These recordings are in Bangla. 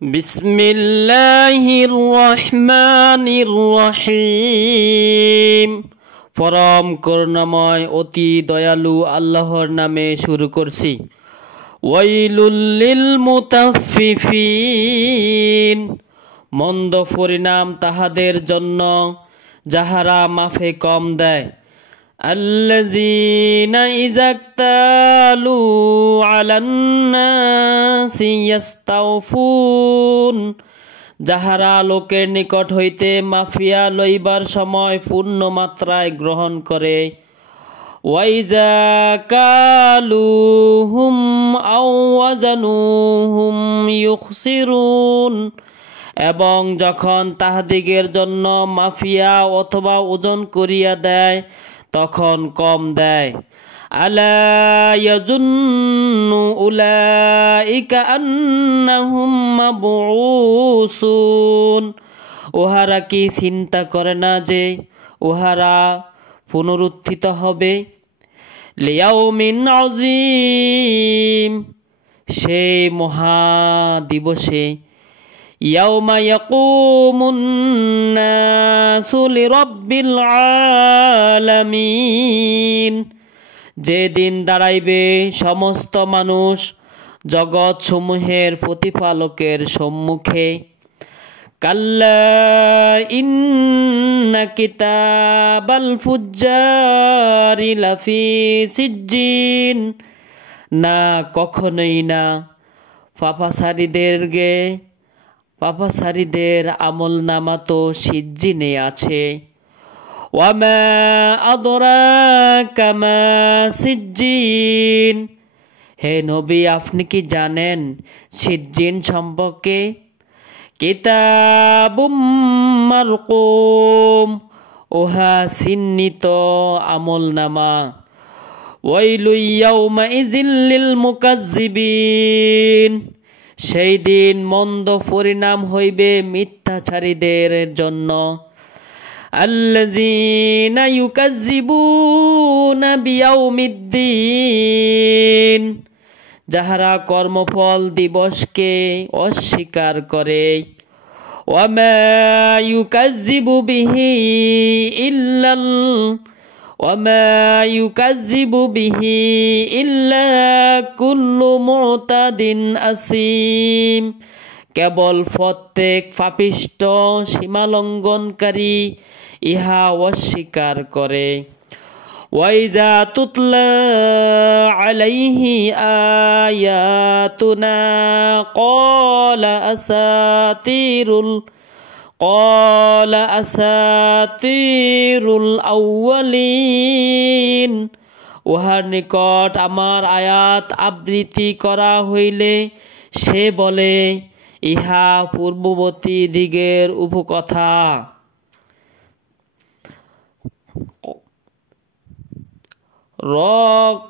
বিসমিল্লাহির রহমানির রহিম। পরম করুণাময় অতি দয়ালু আল্লাহর নামে শুরু করছি। ওয়াইলুল লিল মুতাফফিফিন, মন্দ পরিণাম তাহাদের জন্য যাহারা মাফে কম দেয়। আল্লাযীনা ইযাক্তালু আলান নাসি ইস্তাওফুন, যাহারা লোকের নিকট হইতে মাফিয়া লইবার সময় পূর্ণ মাত্রায় গ্রহণ করে। ওয়াইজা কালুহুম আও ওয়াজানুহুম ইউখসিরুন, এবং যখন তাহাদিগের জন্য মাফিয়া অথবা ওজন করিয়া দেয় তখন কম দেয়। আলা ইয়াজুন্নু উলাইকা আন্নাহুম মাবউসুন, উহারা কি চিন্তা করে না যে উহারা পুনরুত্থিত হবে। লিয়াউমিন আযীম, সেই মহা দিবসে। ইয়াউমা ইয়াকুমুন নাসু লিরাব্বিল আলামিন, যেদিন দাঁড়াইবে সমস্ত মানুষ জগৎ সমূহের প্রতিপালকের সম্মুখে। কাল্লা ইন্না কিতাবাল ফুজ্জারি লাফি সিজ্জিন, না কখনোই না, পাপাচারীদের আমল নামা তো সিজ্জিনে আছে। ওয়ামা আদরাকা মা সিজ্জিন, হে নবী আপনি কি জানেন সিজ্জিন সম্পর্কে? কিতাবুম মারকুম, ওহা চিহ্নিত আমল নামা। ওয়াইলু ইয়াউমাইযিল লিল মুকাজ্জিবিন, সেই দিন মন্দ পরিণাম হইবে মিথ্যাচারীদের জন্য। আল্লাযীনা ইউকাজ্জিবুনা বিয়াউমিদ্দিন, যাহারা কর্মফল দিবসকে অস্বীকার করে। ওয়ামা ইউকাজ্জিবু বিহি ইল্লা কুল্লু মুতাদিন আসিম, কেবল প্রত্যেক পাপিষ্ঠ সীমালঙ্ঘনকারী ইহা অস্বীকার করে। ওয়াইজা তুতলা আলাইহি আয়াতুনা ক্বালা আসাতিরুল আউয়ালিন, উহার নিকট আমার আয়াত আবৃত্তি করা হইলে সে বলে ইহা পূর্ববর্তী দিগের উপকথা।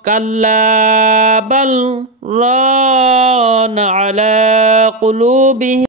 কাল্লা বাল রানা আলা কুলুবিহিম